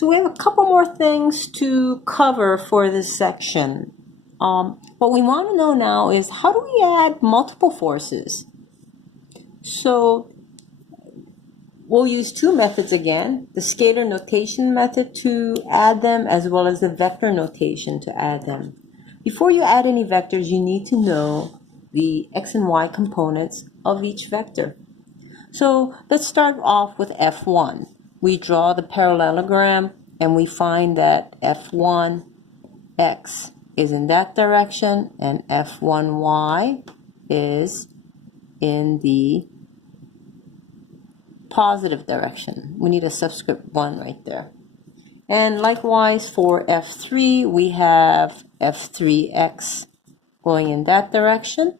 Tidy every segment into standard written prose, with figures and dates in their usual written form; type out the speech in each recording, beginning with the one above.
So we have a couple more things to cover for this section. What we want to know now is, how do we add multiple forces? So we'll use two methods again, the scalar notation method to add them, as well as the vector notation to add them. Before you add any vectors, you need to know the x and y components of each vector. So let's start off with F1. We draw the parallelogram and we find that F1x is in that direction and F1y is in the positive direction. We need a subscript 1 right there. And likewise for F3, we have F3x going in that direction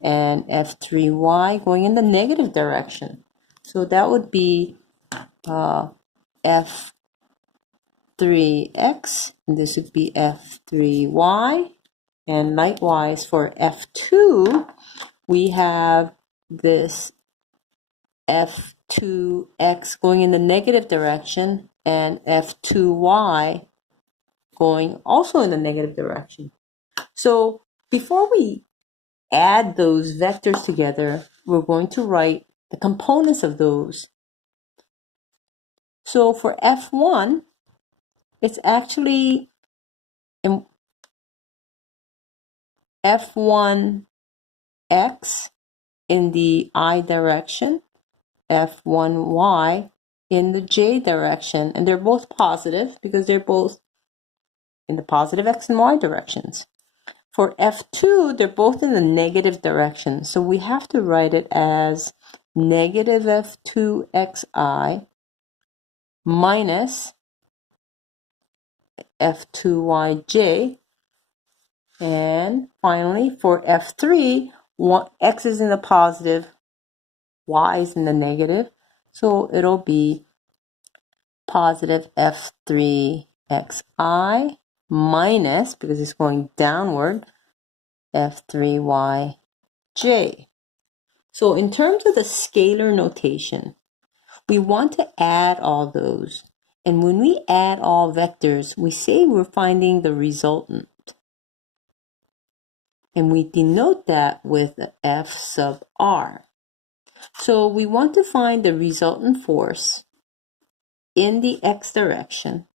and F3y going in the negative direction. So that would be F3x, and this would be F3y. And likewise for F2, we have this F2x going in the negative direction and F2y going also in the negative direction. So before we add those vectors together, we're going to write the components of those. So for F1, it's actually in F1x in the I direction, F1y in the j direction, and they're both positive because they're both in the positive x and y directions. For F2, they're both in the negative direction, so we have to write it as negative F2xi minus F2yj. And finally, for F3, x is in the positive, y is in the negative, so it'll be positive F3xi minus, because it's going downward, F3yj. So in terms of the scalar notation, we want to add all those. And when we add all vectors, we say we're finding the resultant. And we denote that with F sub r. So we want to find the resultant force in the x direction.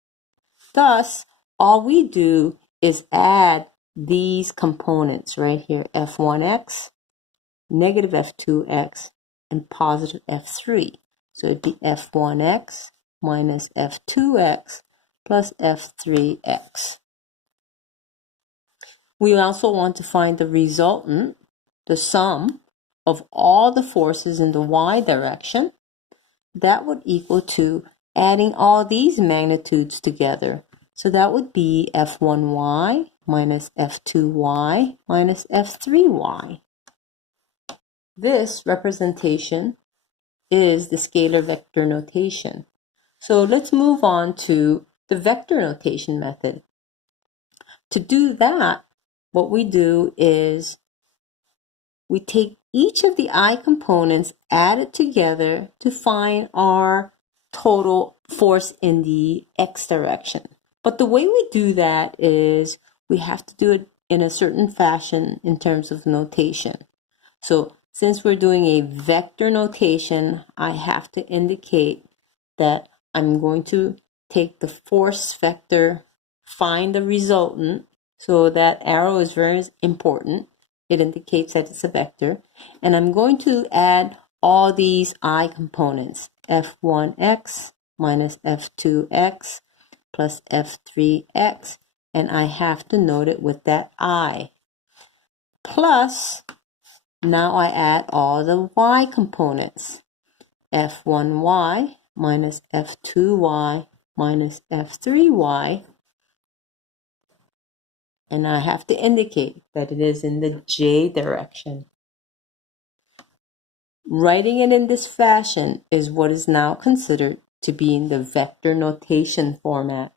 Thus, all we do is add these components right here, F1x, negative F2x, and positive F3. So it'd be F1x minus F2x plus F3x. We also want to find the resultant, the sum of all the forces in the y direction. That would equal to adding all these magnitudes together. So that would be F1y minus F2y minus F3y. This representation is the scalar vector notation. So let's move on to the vector notation method. To do that, what we do is we take each of the I components, add it together to find our total force in the x direction. But the way we do that is we have to do it in a certain fashion in terms of notation. So since we're doing a vector notation, I have to indicate that I'm going to take the force vector, find the resultant. So that arrow is very important. It indicates that it's a vector. And I'm going to add all these I components, F1x minus F2x plus F3x, and I have to note it with that I. Plus, now I add all the y components, F1y minus F2y minus F3y, and I have to indicate that it is in the j direction. Writing it in this fashion is what is now considered to be in the vector notation format.